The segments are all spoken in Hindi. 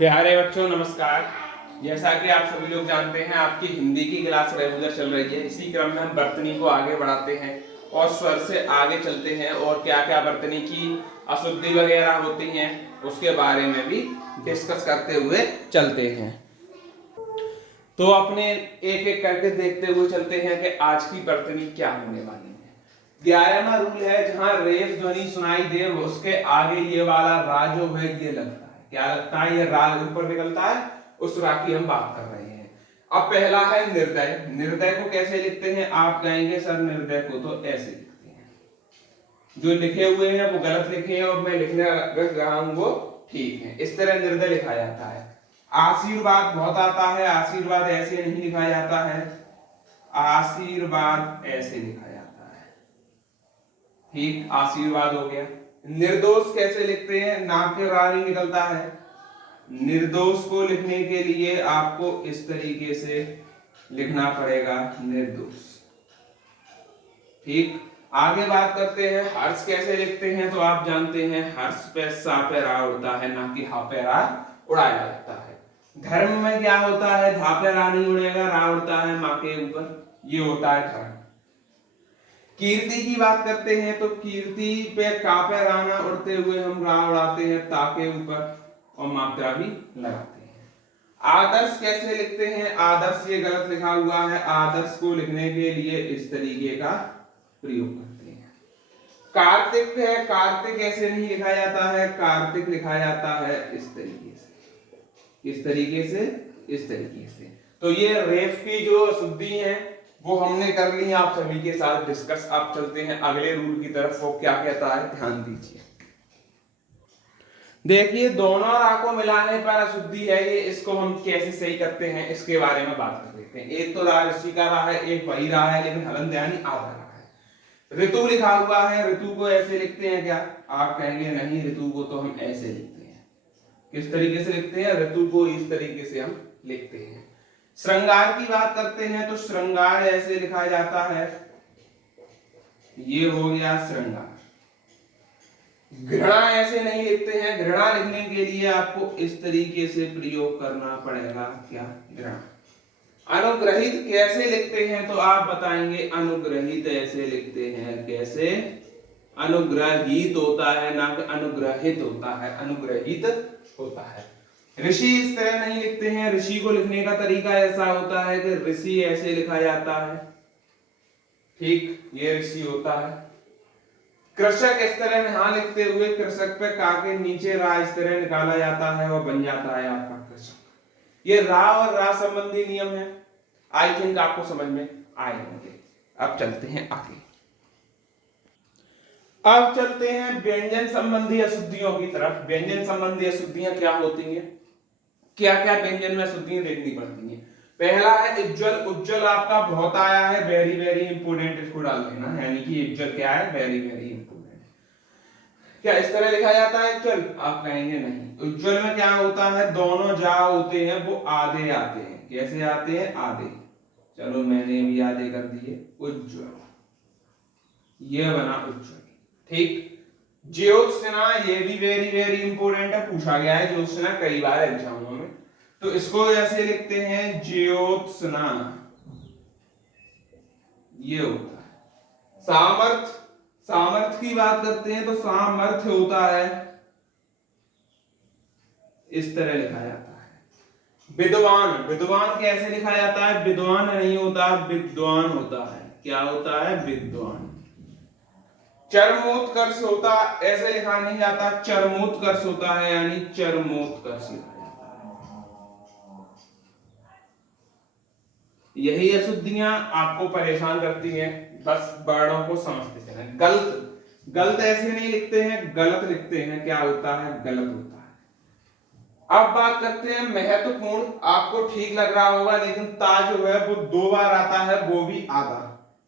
प्यारे बच्चों नमस्कार। जैसा कि आप सभी लोग जानते हैं, आपकी हिंदी की क्लास रेगुलर चल रही है। इसी क्रम में हम वर्तनी को आगे बढ़ाते हैं और स्वर से आगे चलते हैं और क्या क्या वर्तनी की अशुद्धि वगैरह होती हैं उसके बारे में भी डिस्कस करते हुए चलते हैं। तो अपने एक एक करके देखते हुए चलते हैं कि आज की वर्तनी क्या होने वाली है। 11वां रूल है, जहां रेफ ध्वनि सुनाई दे उसके आगे ये वाला रा जो है ये लगता है। क्या लगता है? ये रा ऊपर निकलता है, उस रा की हम बात कर रहे हैं। अब पहला है निर्दय। निर्दय को कैसे लिखते हैं? आप कहेंगे सर निर्दय को तो ऐसे लिखते हैं, जो लिखे हुए हैं वो गलत लिखे हैं और मैं लिखने रख रहा हूं वो ठीक है। इस तरह निर्दय लिखा जाता है। आशीर्वाद बहुत आता है, आशीर्वाद ऐसे नहीं लिखा जाता है, आशीर्वाद ऐसे लिखा जाता है। ठीक, आशीर्वाद हो गया। निर्दोष कैसे लिखते हैं? नाम के रा नहीं निकलता है। निर्दोष को लिखने के लिए आपको इस तरीके से लिखना पड़ेगा, निर्दोष। ठीक, आगे बात करते हैं हर्ष कैसे लिखते हैं। तो आप जानते हैं हर्ष पे सा पे रा उड़ता है, ना कि हा पे रा उड़ाया जाता है। धर्म में क्या होता है? धा पे रा नहीं उड़ेगा, रा उड़ता है माँ के ऊपर, ये होता है धर्म। कीर्ति की बात करते हैं तो कीर्ति पे का पे रा ना उड़ते हुए हम रा उड़ाते हैं ता के ऊपर और मात्रा भी लगाते हैं। आदर्श कैसे लिखते हैं? आदर्श ये गलत लिखा हुआ है, आदर्श को लिखने के लिए इस तरीके का प्रयोग करते हैं। कार्तिक है, कार्तिक ऐसे नहीं लिखा जाता है, कार्तिक लिखा जाता है इस तरीके से, इस तरीके से, इस तरीके से। तो ये रेफ की जो शुद्धि है वो हमने कर ली है, आप सभी के साथ डिस्कस। आप चलते हैं अगले रूल की तरफ, वो क्या कहता है ध्यान दीजिए। देखिए दोनों रा को मिलाने पर अशुद्धि है ये, इसको हम कैसे सही करते हैं इसके बारे में बात कर लेते हैं। एक तो रा ऋषि का रा है, एक वही रा है लेकिन हलंत यानी आधा रा है। ऋतु लिखा हुआ है, ऋतु को ऐसे लिखते हैं क्या? आप कहेंगे नहीं, ऋतु को तो हम ऐसे लिखते हैं। किस तरीके से लिखते हैं? ऋतु को इस तरीके से हम लिखते हैं। श्रृंगार की बात करते हैं तो श्रृंगार ऐसे लिखा जाता है, ये हो गया श्रृंगार। घृणा ऐसे नहीं लिखते हैं, घृणा लिखने के लिए आपको इस तरीके से प्रयोग करना पड़ेगा, क्या? घृणा। अनुग्रहित कैसे लिखते हैं? तो आप बताएंगे अनुग्रहित ऐसे लिखते हैं। कैसे? अनुग्रहित होता है, ना कि अनुग्रहित होता है, अनुग्रहित होता है। ऋषि इस तरह नहीं लिखते हैं, ऋषि को लिखने का तरीका ऐसा होता है कि ऋषि ऐसे लिखा जाता है। ठीक, ये ऋषि होता है। कृषक इस तरह यहां लिखते हुए कृषक पे का के नीचे रा इस तरह निकाला जाता है और बन जाता है आपका कृषक। ये रा और रा संबंधी नियम है, आई थिंक आपको समझ में आए होंगे। अब चलते हैं आगे। अब चलते हैं व्यंजन संबंधी अशुद्धियों की तरफ। व्यंजन संबंधी अशुद्धियां क्या होती हैं, क्या क्या व्यंजन में अशुद्धियां देखनी पड़ती हैं। पहला है उज्जवल। उज्जवल आपका बहुत आया है, वेरी वेरी इंपोर्टेंट, इसको डाल देना, यानी कि उज्जवल क्या है? Very very important. क्या इस तरह लिखा जाता है उज्जवल? आप कहेंगे नहीं। उज्जवल में क्या होता है? दोनों जा होते हैं वो आधे आते हैं। कैसे आते हैं? आधे। चलो मैंने भी आधे कर दिए, उज्जवल, ये बना उज्जवल। ठीक। ज्योत्सना ये भी वेरी वेरी इंपोर्टेंट है, पूछा गया है ज्योत्सना कई बार एग्जामों में। तो इसको ऐसे लिखते हैं ज्योत्सना, ये होता है। सामर्थ, सामर्थ की बात करते हैं तो सामर्थ्य होता है, इस तरह लिखा जाता है। विद्वान, विद्वान कैसे लिखा जाता है? विद्वान नहीं होता, विद्वान होता है। क्या होता है? विद्वान। चरमोत्कर्ष होता, ऐसे लिखा नहीं जाता, चरमोत्कर्ष होता है, यानी चरमोत्कर्ष लिखा जाता है। यही अशुद्धियां आपको परेशान करती हैं, बस वर्णों को समझते चलें। गलत, गलत ऐसे नहीं लिखते हैं, गलत लिखते हैं। क्या होता है? गलत होता है। अब बात करते हैं महत्वपूर्ण। आपको ठीक लग रहा होगा लेकिन ता जो है वो दो बार आता है, वो भी आधा,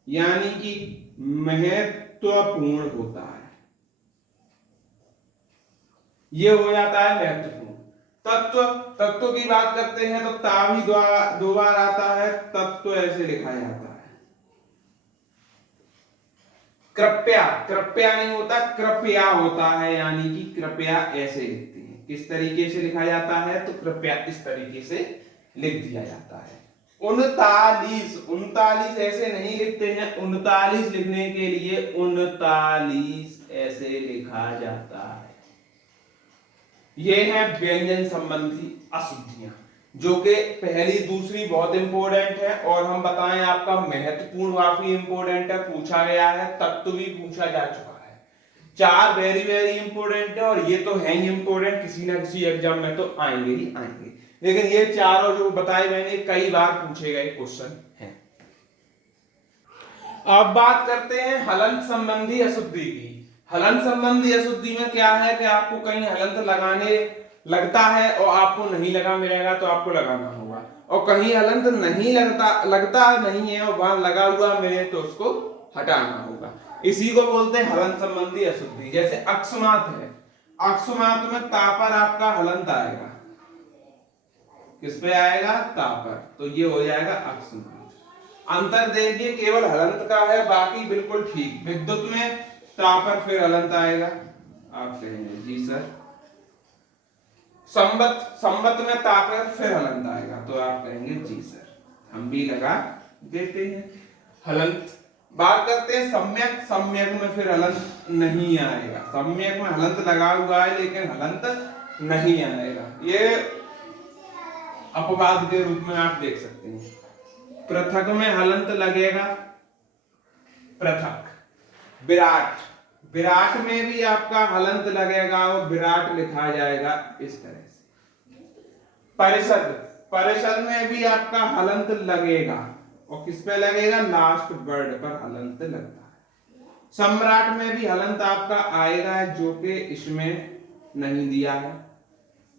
यानी कि महत्वपूर्ण होता है, ये हो जाता है महत्वपूर्ण। तत्व, तत्व की बात करते हैं तो ता भी दो बार आता है, तत्व ऐसे लिखा जाता है। कृपया, कृपया नहीं होता, कृपया होता है, यानी कि कृपया ऐसे लिखते हैं। किस तरीके से लिखा जाता है, तो कृपया इस तरीके से लिख दिया जाता है। 39, 39 ऐसे नहीं लिखते हैं, 39 लिखने के लिए 39 ऐसे लिखा जाता है। ये है व्यंजन संबंधी अशुद्धियां, जो कि पहली दूसरी बहुत इंपॉर्टेंट है, और हम बताएं आपका महत्वपूर्ण काफी इंपॉर्टेंट है, पूछा गया है, तत्व भी पूछा जा चुका है। 4 वेरी वेरी इंपॉर्टेंट है, और ये तो है ही इंपॉर्टेंट, किसी ना किसी एग्जाम में तो आएंगे ही आएंगे। लेकिन ये चारों जो बताए मैंने कई बार पूछे गए क्वेश्चन हैं। अब बात करते हैं हलंत संबंधी अशुद्धि की। हलंत संबंधी अशुद्धि में क्या है कि आपको कहीं हलंत लगाने लगता है और आपको नहीं लगा मिलेगा तो आपको लगाना होगा, और कहीं हलंत नहीं लगता नहीं है और वहां लगा हुआ मिले तो उसको हटाना होगा। इसी को बोलते हैं हलंत संबंधी अशुद्धि। जैसे अकस्मात है, अकस्मात में ता पर आपका हलंत आएगा, किस पे आएगा, ता पर, तो ये हो जाएगा अकस्मात। अंतर देखिए केवल हलंत का है, बाकी बिल्कुल ठीक। विद्युत में ता पर फिर हलंत आएगा, आप कहेंगे जी सर। संबत में ता पर फिर हलंत आएगा, तो आप कहेंगे जी सर, हम भी लगा देते हैं हलंत। बात करते हैं सम्यक। सम्यक में फिर हलंत नहीं आएगा, सम्यक में हलंत लगा हुआ है लेकिन हलंत नहीं आएगा, ये अपवाद के रूप में आप देख सकते हैं। पृथक में हलंत लगेगा, पृथक। विराट, विराट में भी आपका हलंत लगेगा और विराट लिखा जाएगा इस तरह से। परिषद, परिषद में भी आपका हलंत लगेगा, और किस पे लगेगा, लास्ट वर्ड पर हलंत लगता है। सम्राट में भी हलंत आपका आएगा, जो कि इसमें नहीं दिया है।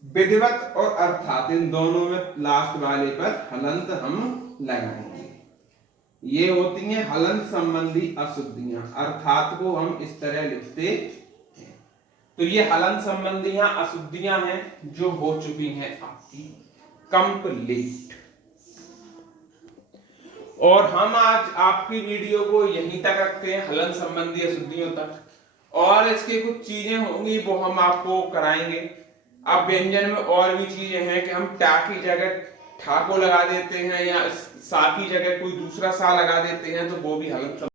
विधिवत और अर्थात, इन दोनों में लास्ट वाले पर हलंत हम लगाएंगे। ये होती हैं हलंत संबंधी अशुद्धियां, अर्थात को हम इस तरह लिखते हैं। तो ये हलंत संबंधी अशुद्धियां हैं जो हो चुकी हैं आपकी कंप्लीट। और हम आज आपकी वीडियो को यहीं तक रखते हैं, हलंत संबंधी अशुद्धियों तक, और इसके कुछ चीजें होंगी वो हम आपको कराएंगे। अब व्यंजन में और भी चीजें हैं कि हम टा की जगह ठा को लगा देते हैं, या सा की जगह कोई दूसरा सा लगा देते हैं, तो वो भी हलंत